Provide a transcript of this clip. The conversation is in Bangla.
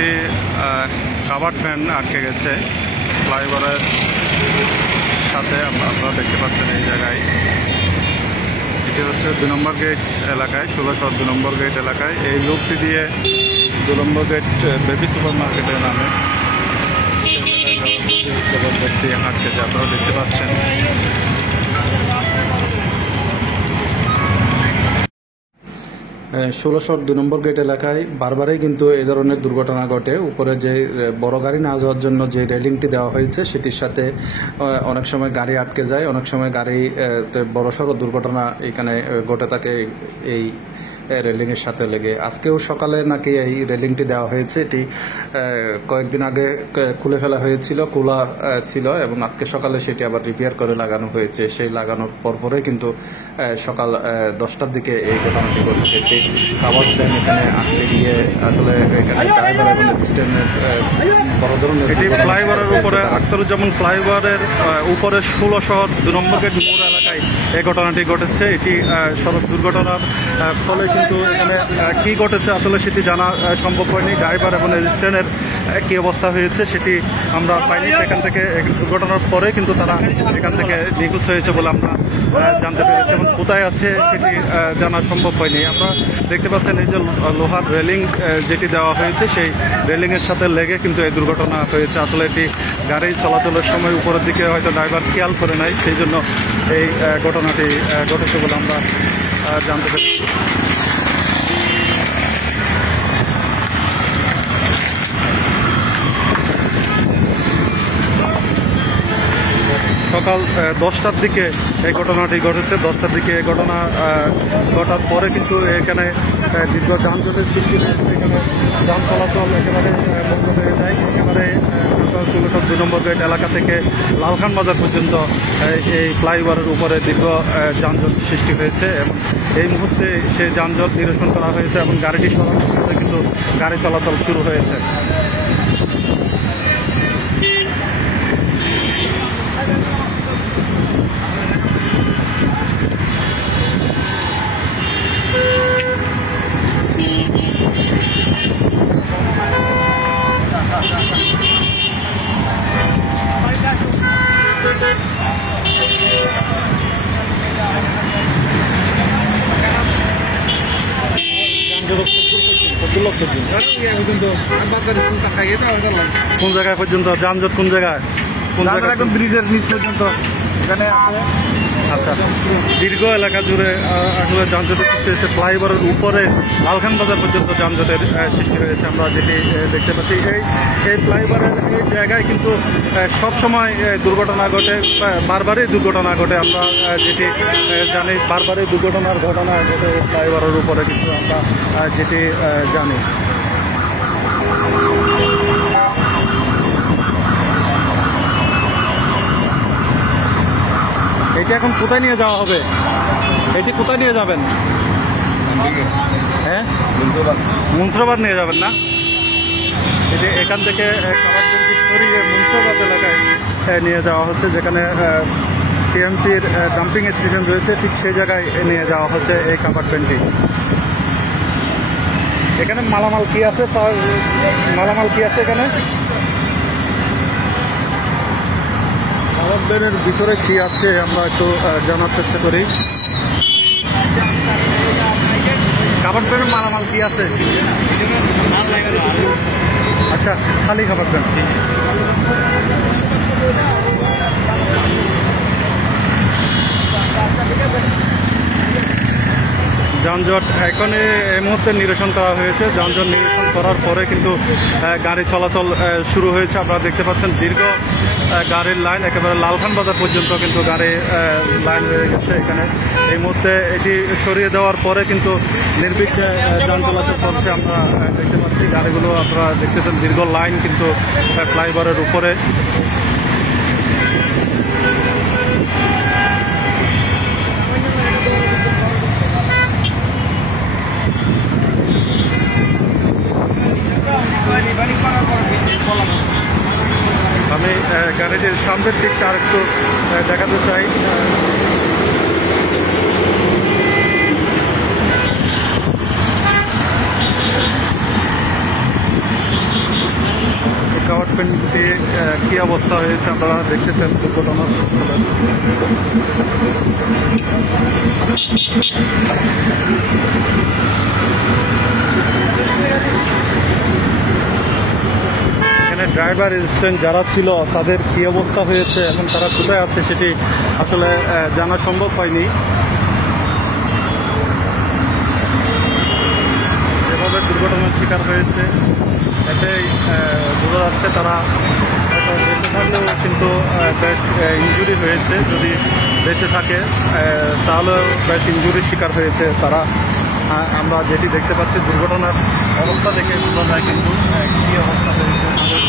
একটি কাভার্ড ভ্যান আটকে গেছে ফ্লাইওভারের সাথে। আপনারা দেখতে পাচ্ছেন এই জায়গায়, এটি হচ্ছে 2 নম্বর গেট এলাকায়, 16 2 নম্বর গেট এলাকায়। এই লুপটি দিয়ে 2 নম্বর গেট বেবি সুপার মার্কেটের নামে ব্যক্তি আটকে যায়, আপনারা দেখতে পাচ্ছেন। 16 2 নম্বর গেট এলাকায় বারবারই কিন্তু এই ধরনের দুর্ঘটনা ঘটে। উপরে যে বড় গাড়ি না যাওয়ার জন্য যে রেলিংটি দেওয়া হয়েছে সেটির সাথে অনেক সময় গাড়ি আটকে যায়, অনেক সময় গাড়ি বড়সড় দুর্ঘটনা এখানে ঘটে থাকে এই রেলিংয়ের সাথে লেগে। আজকেও সকালে নাকি এই রেলিংটি দেওয়া হয়েছে, এটি কয়েকদিন আগে খুলে ফেলা হয়েছিল, খোলা ছিল এবং আজকে সকালে সেটি আবার রিপেয়ার করে লাগানো হয়েছে। সেই লাগানোর পরে কিন্তু সকাল 10টার দিকে এই ঘটনাটি ঘটেছে। একটি কাভার্ড ভ্যান এখানে আটকে গিয়ে আসলে এখানে ড্রাইভার এবং অ্যাসিস্ট্যান্টের বড় ধরনের এটি ফ্লাইওভারের উপরে, আখতারুজ্জামান ফ্লাইওভারের উপরে 16 2 নম্বর গেট মোড় এলাকায় এই ঘটনাটি ঘটেছে। এটি সড়ক দুর্ঘটনার ফলে কিন্তু এখানে কি ঘটেছে আসলে সেটি জানা সম্ভব হয়নি। ড্রাইভার এবং অ্যাসিস্ট্যান্টের কি অবস্থা হয়েছে সেটি আমরা পাইনি। সেখান থেকে দুর্ঘটনার পরে কিন্তু তারা এখান থেকে নিখোঁজ হয়েছে বলে আমরা জানতে পেরেছি এবং কোথায় আছে সেটি জানা সম্ভব হয়নি। আমরা দেখতে পাচ্ছেন এই যে লোহার রেলিং যেটি দেওয়া হয়েছে সেই রেলিংয়ের সাথে লেগে কিন্তু এই দুর্ঘটনা হয়েছে। আসলে এটি গাড়ি চলাচলের সময় উপরের দিকে হয়তো ড্রাইভার খেয়াল করে নাই, সেই জন্য এই ঘটনাটি ঘটেছে বলে আমরা জানতে পেরেছি। সকাল 10টার দিকে এই ঘটনাটি ঘটেছে। 10টার দিকে এই ঘটনা ঘটার পরে কিন্তু এখানে দীর্ঘ যানজটের সৃষ্টি হয়েছে। এখানে যান চলাচল একেবারে বন্ধ হয়ে যায়। একেবারে 16 2 নম্বর গেট এলাকা থেকে লালখান বাজার পর্যন্ত এই ফ্লাইওভারের উপরে দীর্ঘ যানজট সৃষ্টি হয়েছে এবং এই মুহূর্তে সেই যানজট নিরসন করা হয়েছে এবং গাড়িটি সরানোর সাথে কিন্তু গাড়ি চলাচল শুরু হয়েছে। কোন জায়গায় পর্যন্ত যানজট? কোন জায়গায়? একদম ব্রিজের নিচ পর্যন্ত এখানে। আচ্ছা, দীর্ঘ এলাকা জুড়ে আসলে যানজটের সৃষ্টি হয়েছে। ফ্লাইওভারের উপরে লালখান বাজার পর্যন্ত যানজটের সৃষ্টি হয়েছে। আমরা যেটি দেখতে পাচ্ছি এই ফ্লাইওভারের এই জায়গায় কিন্তু সবসময় দুর্ঘটনা ঘটে, বারবারই দুর্ঘটনা ঘটে। আমরা যেটি জানি বারবারই দুর্ঘটনার ঘটনা ঘটে ফ্লাইওভারের উপরে, কিন্তু আমরা যেটি জানি। এটা এখন কোথায় নিয়ে যাওয়া হবে? এটি কোথায় নিয়ে যাবেন? হ্যাঁ, মুন্সিরাবাদ নিয়ে যাবেন না? এটি এখান থেকে সরিয়ে মুন্সিরাবাদ এলাকায় নিয়ে যাওয়া হচ্ছে, যেখানে সিএমপির ডাম্পিং স্টেশন রয়েছে, ঠিক সেই জায়গায় নিয়ে যাওয়া হচ্ছে এই কাভার্ড ভ্যানটি। এখানে মালামাল কি আছে? মালামাল কি আছে এখানে? কাভার্ড ভ্যানের ভিতরে কি আছে আমরা একটু জানার চেষ্টা করি। কাভার্ড ভ্যানের মালামাল কি আছে? আচ্ছা, খালি কাভার্ড ভ্যান। যানজট এখন এই মুহূর্তে নিরসন করা হয়েছে। যানজট নিরসন করার পরে কিন্তু গাড়ি চলাচল শুরু হয়েছে। আপনারা দেখতে পাচ্ছেন দীর্ঘ গাড়ির লাইন একেবারে লালখান বাজার পর্যন্ত কিন্তু গাড়ির লাইন হয়ে গেছে। এখানে এই মুহূর্তে এটি সরিয়ে দেওয়ার পরে কিন্তু নির্বিঘ্নে যান চলাচল করছে। আমরা দেখতে পাচ্ছি গাড়িগুলো, আপনারা দেখতেছেন দীর্ঘ লাইন কিন্তু ফ্লাইওভারের উপরে। আমি গাড়িটির সামনের দিকটা আর একটু দেখাতে চাই। কোফিনটি কি অবস্থা হয়েছে আপনারা দেখতেছেন দুর্ঘটনার ফলে। এখানে ড্রাইভার অ্যাসিস্ট্যান্ট যারা ছিল তাদের কি অবস্থা হয়েছে এবং তারা কোথায় আছে সেটি আসলে জানা সম্ভব হয়নি। যেভাবে দুর্ঘটনার শিকার হয়েছে এটাই বোঝা যাচ্ছে তারা হয়তো বেঁচে থাকলেও কিন্তু বেশ ইনজুরি হয়েছে। যদি বেঁচে থাকে তাহলেও বেশ ইনজুরির শিকার হয়েছে তারা। আমরা যেটি দেখতে পাচ্ছি দুর্ঘটনার অবস্থা দেখে বোঝা যায় কিন্তু কী অবস্থা হয়েছে তাদের।